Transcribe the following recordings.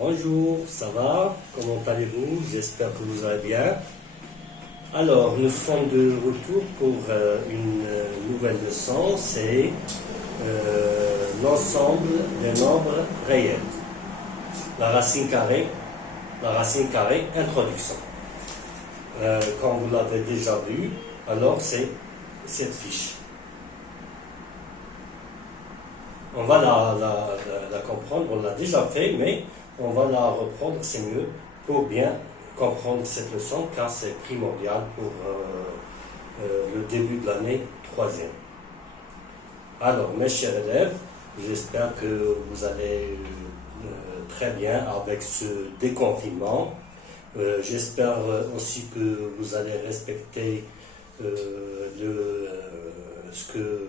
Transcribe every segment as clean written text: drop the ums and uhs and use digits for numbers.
Bonjour, ça va? Comment allez-vous? J'espère que vous allez bien. Alors, nous sommes de retour pour une nouvelle leçon, c'est l'ensemble des nombres réels. La racine carrée, introduction. Comme vous l'avez déjà vu, alors c'est cette fiche. On va la comprendre, on l'a déjà fait, mais on va la reprendre, c'est mieux, pour bien comprendre cette leçon, car c'est primordial pour le début de l'année 3e. Alors, mes chers élèves, j'espère que vous allez très bien avec ce déconfinement. J'espère aussi que vous allez respecter ce que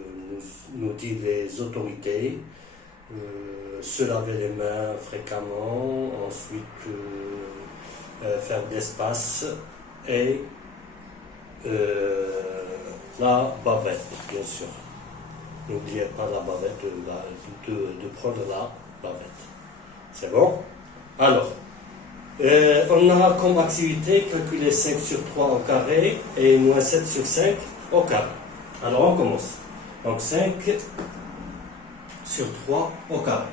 nous disent les autorités, se laver les mains fréquemment, ensuite faire d'espace et la bavette, bien sûr. N'oubliez pas la bavette, de prendre la bavette. C'est bon? Alors, on a comme activité calculer 5 sur 3 au carré et moins 7 sur 5 au carré. Alors on commence. Donc 5 sur 3 au carré.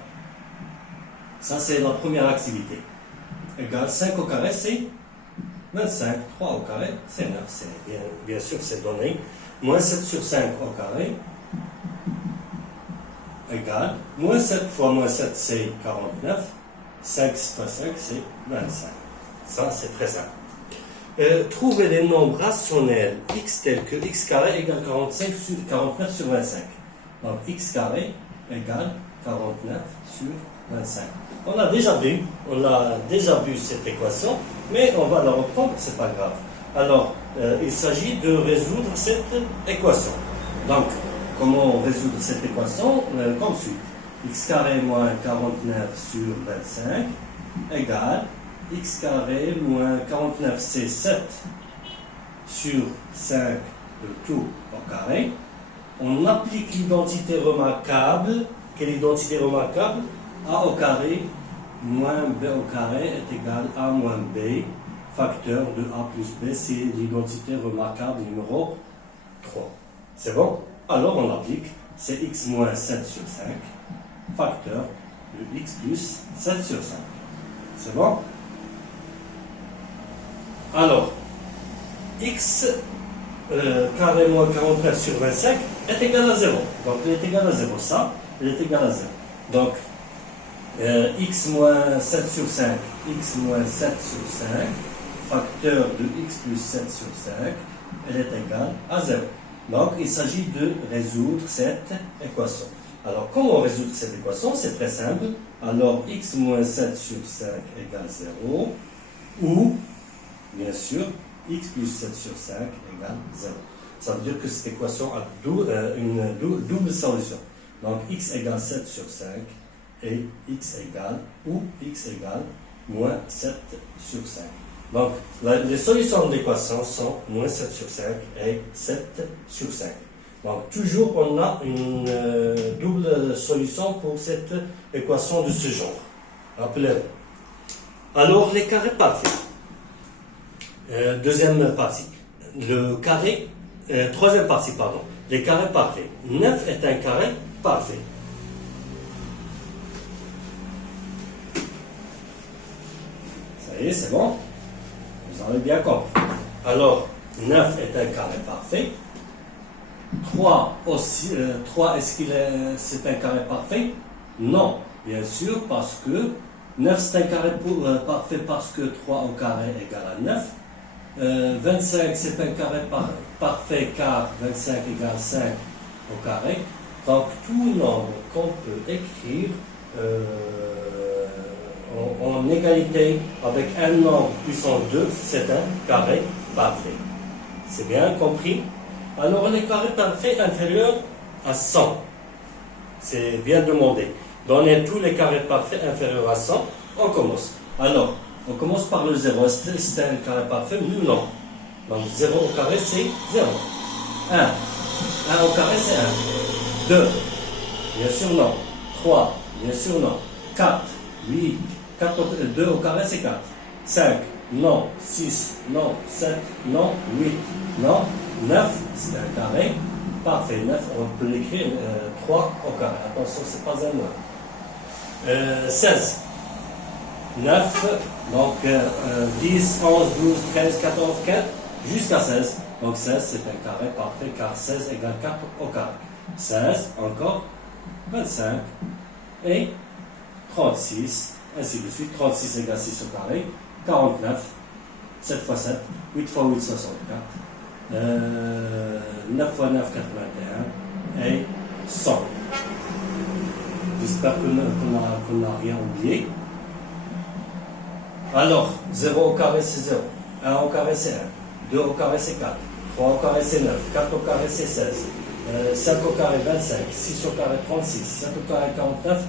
Ça c'est la première activité. Égal 5 au carré c'est 25. 3 au carré c'est 9. Bien sûr c'est donné. Moins 7 sur 5 au carré égale moins 7 fois moins 7 c'est 49. 5 fois 5 c'est 25. Ça c'est très simple. Trouver les nombres rationnels x tels que x carré égale 49 sur 25. Donc x carré égale 49 sur 25. On a déjà vu cette équation, mais on va la reprendre, c'est pas grave. Alors, il s'agit de résoudre cette équation. Donc, comment résoudre cette équation? Comme suit. X carré moins 49 sur 25 égale x carré moins 49, c'est 7 sur 5 de tout au carré. On applique l'identité remarquable. Quelle identité remarquable? A au carré moins B au carré est égal à moins B, facteur de A plus B, c'est l'identité remarquable numéro 3. C'est bon? Alors on applique, c'est x moins 7 sur 5, facteur de x plus 7 sur 5. C'est bon? Alors, x carré moins 49 sur 25 est égal à 0. Donc, il est égal à 0. Ça, il est égal à 0. Donc, x moins 7 sur 5, x moins 7 sur 5, facteur de x plus 7 sur 5, elle est égale à 0. Donc, il s'agit de résoudre cette équation. Alors, comment résoudre cette équation? C'est très simple. Alors, x moins 7 sur 5 égale 0, ou bien sûr, x plus 7 sur 5 égale 0. Ça veut dire que cette équation a une double solution. Donc, x égale 7 sur 5 et x égale moins 7 sur 5. Donc, les solutions de l'équation sont moins 7 sur 5 et 7 sur 5. Donc, toujours, on a une double solution pour cette équation de ce genre. Rappelez-vous. Alors, les carrés parfaits. Deuxième partie. Troisième partie, pardon. Les carrés parfaits. 9 est un carré parfait. Ça y est, c'est bon? Vous avez bien compris. Alors, 9 est un carré parfait. 3 aussi. 3, est-ce c'est un carré parfait? Non, bien sûr, parce que 9 c'est un carré parfait parce que 3 au carré égale à 9. 25 c'est un carré parfait car 25 égale 5 au carré. Donc tout nombre qu'on peut écrire en égalité avec un nombre puissance 2, c'est un carré parfait. C'est bien compris? Alors les carrés parfaits inférieurs à 100, c'est bien demandé. Donnez tous les carrés parfaits inférieurs à 100, on commence. Alors, on commence par le 0. Est-ce que c'est un carré parfait? Oui ou non? Donc 0 au carré c'est 0. 1. 1 au carré c'est 1. 2. Bien sûr non. 3. Bien sûr non. 4. Oui. 2 au carré, c'est 4. 5, non. 6, non. 7, non. 8, non. 9, c'est un carré. Parfait. 9, on peut l'écrire 3 au carré. Attention, c'est pas un nombre. 16. 9, donc 10, 11, 12, 13, 14, 15, jusqu'à 16. Donc 16, c'est un carré parfait, car 16 égale 4 au carré. 16, encore 25 et 36, ainsi de suite. 36 égale 6 au carré, 49, 7 fois 7, 8 fois 8, 64, 9 fois 9, 81 et 100. J'espère qu'on n'a rien oublié. Alors, 0 au carré c'est 0, 1 au carré c'est 1, 2 au carré c'est 4, 3 au carré c'est 9, 4 au carré c'est 16, 5 au carré 25, 6 au carré 36, 7 au carré 49,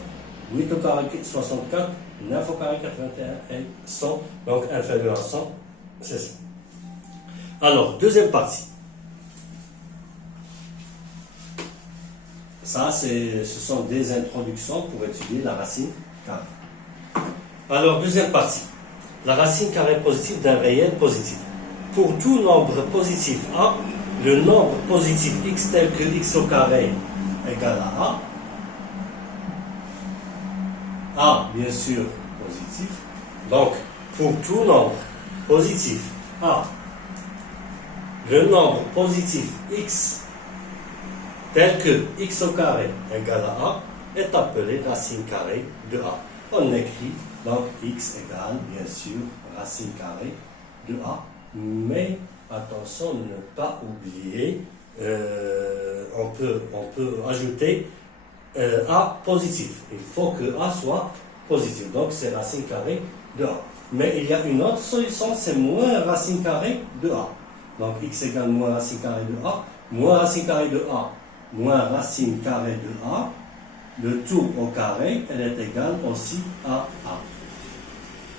8 au carré 64, 9 au carré 81 et 100, donc inférieur à 100, c'est ça. Alors, deuxième partie. Ça, ce sont des introductions pour étudier la racine carrée. Alors, deuxième partie. La racine carrée positive d'un réel positif. Pour tout nombre positif A, le nombre positif x tel que x au carré égale à A. A, bien sûr, positif. Donc, pour tout nombre positif A, le nombre positif x tel que x au carré égale à A est appelé racine carrée de A. On écrit donc x égale, bien sûr, racine carrée de A. Mais attention, ne pas oublier, on peut ajouter A positif. Il faut que A soit positif. Donc c'est racine carrée de A. Mais il y a une autre solution, c'est moins racine carrée de A. Donc x égale moins racine carrée de A, moins racine carrée de A, moins racine carrée de A. Le tout au carré, elle est égale aussi à A.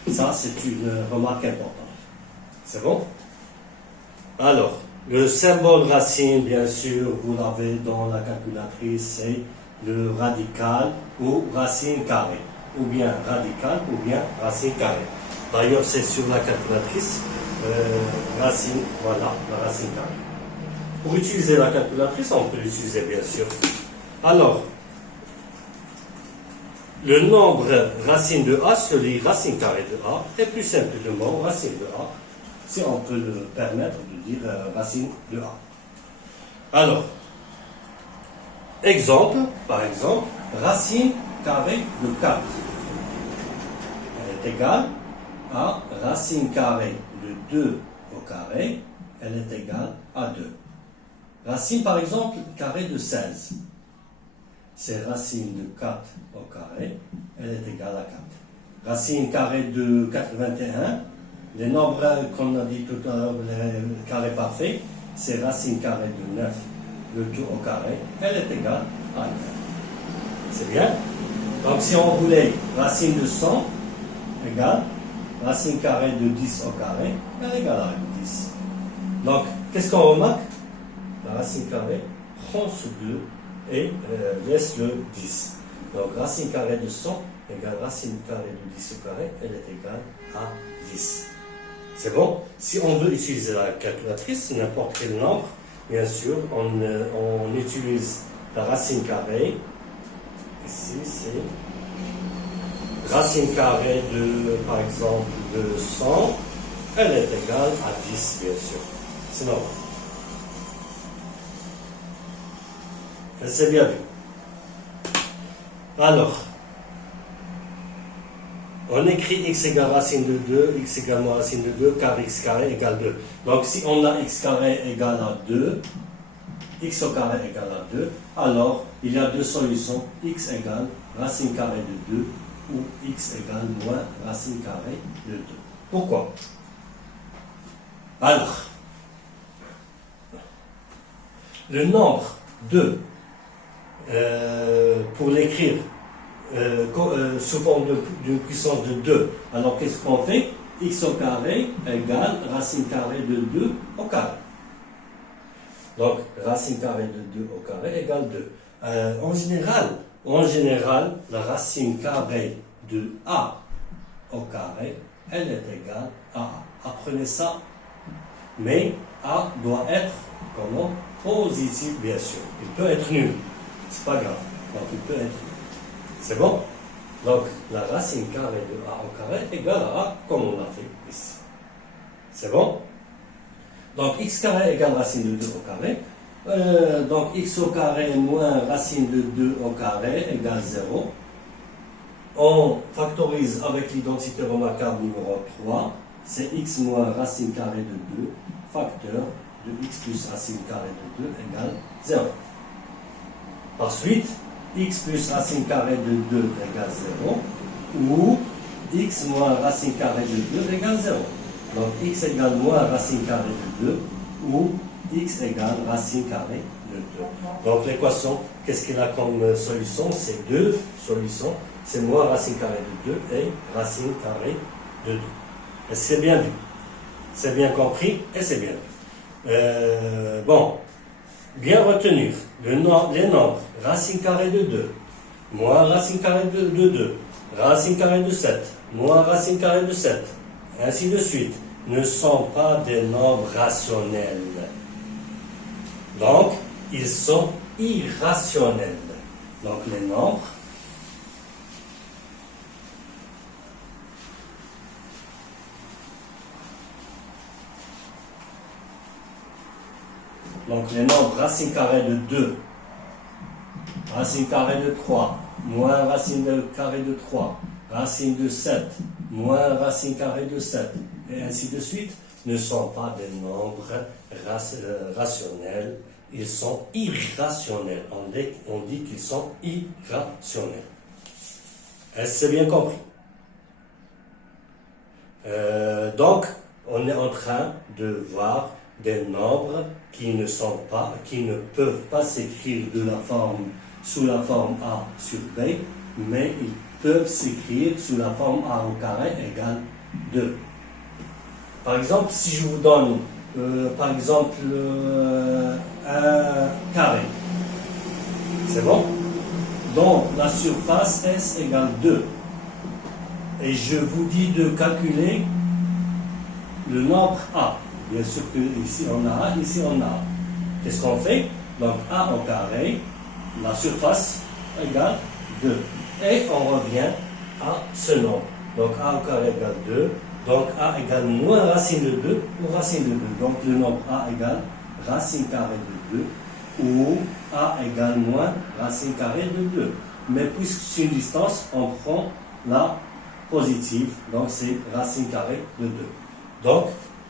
Ça, c'est une remarque importante. C'est bon? Alors, le symbole racine, bien sûr, vous l'avez dans la calculatrice, c'est le radical ou racine carrée. Ou bien radical ou bien racine carrée. D'ailleurs, c'est sur la calculatrice, racine, voilà, la racine carrée. Pour utiliser la calculatrice, on peut l'utiliser, bien sûr. Alors, le nombre racine de A se lit racine carrée de A, et plus simplement racine de A, si on peut le permettre de dire racine de A. Alors, exemple, par exemple, racine carrée de 4. Elle est égale à racine carrée de 2 au carré, elle est égale à 2. Racine, par exemple, carré de 16. C'est racine de 4 au carré, elle est égale à 4. Racine carrée de 81, les nombres qu'on a dit tout à l'heure, les carrés parfaits, c'est racine carrée de 9, le tout au carré, elle est égale à 9. C'est bien? Donc si on voulait racine de 100 égale racine carrée de 10 au carré, elle est égale à 10. Donc, qu'est-ce qu'on remarque? La racine carrée prend ce 2 et laisse le 10. Donc racine carrée de 100 égale racine carrée de 10 au carré, elle est égale à 10. C'est bon? Si on veut utiliser la calculatrice, n'importe quel nombre, bien sûr, on utilise la racine carrée. Ici, c'est racine carrée de, par exemple, de 100, elle est égale à 10, bien sûr. C'est normal. C'est bien vu. Alors, on écrit x égale racine de 2, x égale moins racine de 2, car x carré égale 2. Donc, si on a x carré égale à 2, x au carré égale à 2, alors il y a deux solutions, x égale racine carrée de 2 ou x égale moins racine carrée de 2. Pourquoi? Alors, le nombre 2, pour l'écrire sous forme d'une puissance de 2, alors qu'est-ce qu'on fait? X au carré égale racine carrée de 2 au carré. Donc, racine carrée de 2 au carré égale 2. En général, la racine carrée de A au carré, elle est égale à A. Apprenez ça. Mais A doit être comment? Positif, bien sûr. Il peut être nul. C'est pas grave. Donc, il peut être nul. C'est bon? Donc, la racine carrée de A au carré est égale à A, comme on l'a fait ici. C'est bon? Donc, x carré égale racine de 2 au carré. Donc, x au carré moins racine de 2 au carré égale 0. On factorise avec l'identité remarquable numéro 3. C'est x moins racine carrée de 2, facteur de x plus racine carrée de 2 égale 0. Ensuite, x plus racine carrée de 2 égale 0, ou x moins racine carrée de 2 égale 0. Donc, x égale moins racine carrée de 2, ou x égale racine carrée de 2. Donc, l'équation, qu'est-ce qu'elle a comme solution? C'est deux solutions. C'est moins racine carrée de 2 et racine carrée de 2. Et c'est bien vu. C'est bien compris et c'est bien vu. Bon, bien retenir les nombres racine carrée de 2, moins racine carrée de 2, racine carrée de 7, moins racine carrée de 7, ainsi de suite, ne sont pas des nombres rationnels. Donc, ils sont irrationnels. Donc, les nombres racine carrée de 2, racine carrée de 3, moins racine carrée de 3, racine de 7, moins racine carrée de 7, et ainsi de suite, ne sont pas des nombres rationnels, ils sont irrationnels. On dit qu'ils sont irrationnels. Est-ce que c'est bien compris? Donc, on est en train de voir des nombres qui ne peuvent pas s'écrire sous la forme A sur B, mais ils peuvent s'écrire sous la forme A au carré égale 2. Par exemple, si je vous donne, par exemple, un carré, c'est bon? Donc, la surface S égale 2. Et je vous dis de calculer le nombre A. Bien sûr que ici on a A, ici on a A. Qu'est-ce qu'on fait? Donc A au carré, la surface égale 2. Et on revient à ce nombre. Donc A au carré égale 2. Donc A égale moins racine de 2 ou racine de 2. Donc le nombre A égale racine carrée de 2 ou A égale moins racine carrée de 2. Mais puisque c'est une distance, on prend la positive. Donc c'est racine carrée de 2. Donc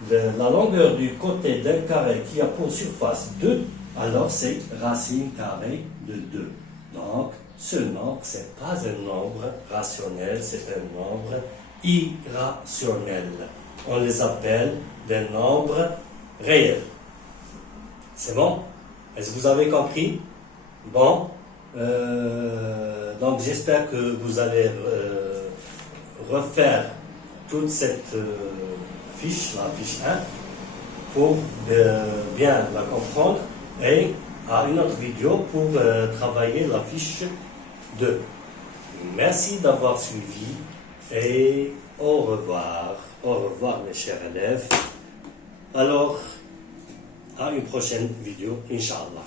la longueur du côté d'un carré qui a pour surface 2, alors c'est racine carrée de 2. Donc, ce nombre, ce n'est pas un nombre rationnel, c'est un nombre irrationnel. On les appelle des nombres réels. C'est bon? Est-ce que vous avez compris? Bon. Donc, j'espère que vous allez refaire toute cette fiche, la fiche 1, pour bien la comprendre, et à une autre vidéo pour travailler la fiche 2. Merci d'avoir suivi et au revoir mes chers élèves. Alors, à une prochaine vidéo, Inch'Allah.